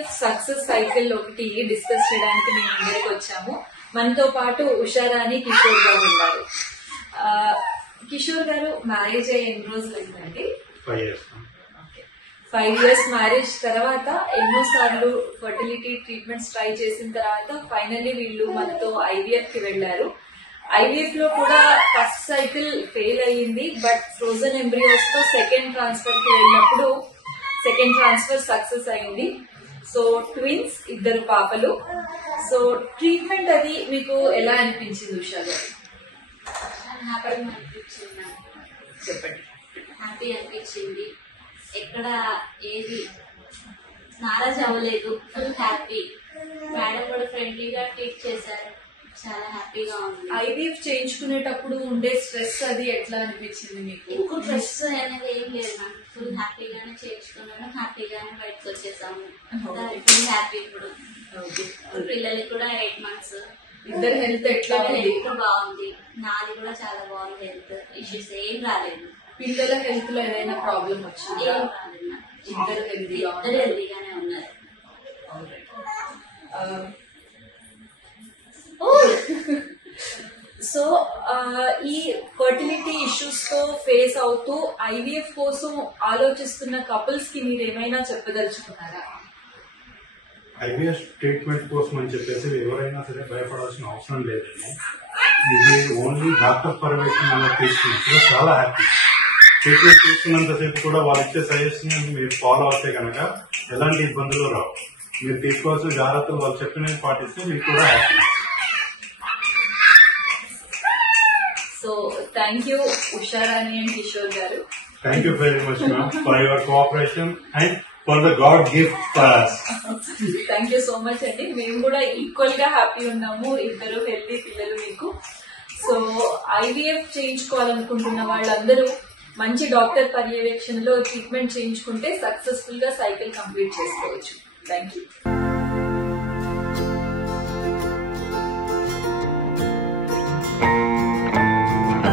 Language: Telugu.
IVF సక్సెస్ సైకిల్ ఒకటి డిస్కస్ చేయడానికి మేము ఇండియాకి వచ్చాము. మనతో పాటు ఉషారాణి కిషోర్ గారు ఉన్నారు. కిషోర్ గారు మ్యారేజ్ అయ్యి ఎన్ని రోజులు అయిందండి? 5 years మ్యారేజ్ తర్వాత ఎన్నో సార్లు ఫర్టిలిటీ ట్రీట్మెంట్స్ ట్రై చేసిన తర్వాత ఫైనల్లీ వీళ్ళు మనతో IVF కి వెళ్లారు. IVF లో కూడా ఫస్ట్ సైకిల్ ఫెయిల్ అయ్యింది, బట్ ఫ్రోజన్ ఎంబ్రియోస్ తో సెకండ్ ట్రాన్స్ఫర్ కి వెళ్ళినప్పుడు సెకండ్ ట్రాన్స్ఫర్ సక్సెస్ అయింది. సో ట్విన్స్, 2 పాపలు. సో ట్రీట్మెంట్ అది మీకు ఎలా అనిపించింది ఉషా గారు? చెప్పండి. హ్యాపీ అనిపించింది. ఎక్కడ ఏది నారాజ్ అవ్వలేదు, ఫుల్ హ్యాపీ. మేడం కూడా ఫ్రెండ్లీగా ట్రీట్ చేశారు, చాలా హ్యాపీగా ఉంది. IVF చేయించుకునేటప్పుడు ఉండే స్ట్రెస్ అది ఎట్లా అనిపించింది మీకు? ఎక్కువ స్ట్రెస్ అనేది ఏం లేదు మ్యామ్, ఫుల్ హ్యాపీగానే చేయించుకున్నాను, హ్యాపీగానే బయటకు వచ్చేసాము. Full happy. ఇప్పుడు పిల్లలకి కూడా 8 months. ఇద్దరు హెల్త్ ఎట్లా హెల్త్ బాగుంది, నాది కూడా చాలా బాగుంది. హెల్త్ ఇష్యూస్ ఏం రాలేదు. పిల్లల హెల్త్ లో ఏదైనా ప్రాబ్లం వచ్చింది? ఏం రాలేదు మ్యామ్, ఇద్దరు హెల్తీగానే ఉన్నారు. సో ఈ ఫర్టిలిటీ ఇష్యూస్ తో ఫేస్ అవుతూ IVF కోసం ఆలోచిస్తున్న కపుల్స్ కి మీరు ఏమైనా చెప్పదలుచుకున్నారా? IVF ట్రీట్మెంట్ కోసం అని చెప్పేసి ఎవరైనా సరే భయపడాల్సిన అవసరం లేదండి. ఇది ఓన్లీ డాక్టర్ పర్యవేక్షణ అలా తీసుకున్నప్పుడు చాలా హ్యాపీ. ట్రీట్మెంట్ తీసుకున్నంతసేపు కూడా వాళ్ళు ఇచ్చే సజెషన్ మీరు ఫాలో అవుతే కనుక ఎలాంటి ఇబ్బందులు రావు. మీరు తీసుకోవాల్సిన జాగ్రత్తలు వాళ్ళు చెప్పినవి పాటిస్తే మీకు కూడా happy. So thank you Usharani and Kishore గారు. Thank you very much, ma'am, for your cooperation and for the God gift for us. Thank you so much అండి. మేము కూడా ఈక్వల్ గా హ్యాపీ ఉన్నాము, 2 హెల్తీ పిల్లలు మీకు. సో IVF చేయించుకోవాలనుకుంటున్న వాళ్ళందరూ మంచి డాక్టర్ పర్యవేక్షణలో ట్రీట్మెంట్ చేయించుకుంటే సక్సెస్ఫుల్ గా సైకిల్ కంప్లీట్ చేసుకోవచ్చు. Thank you.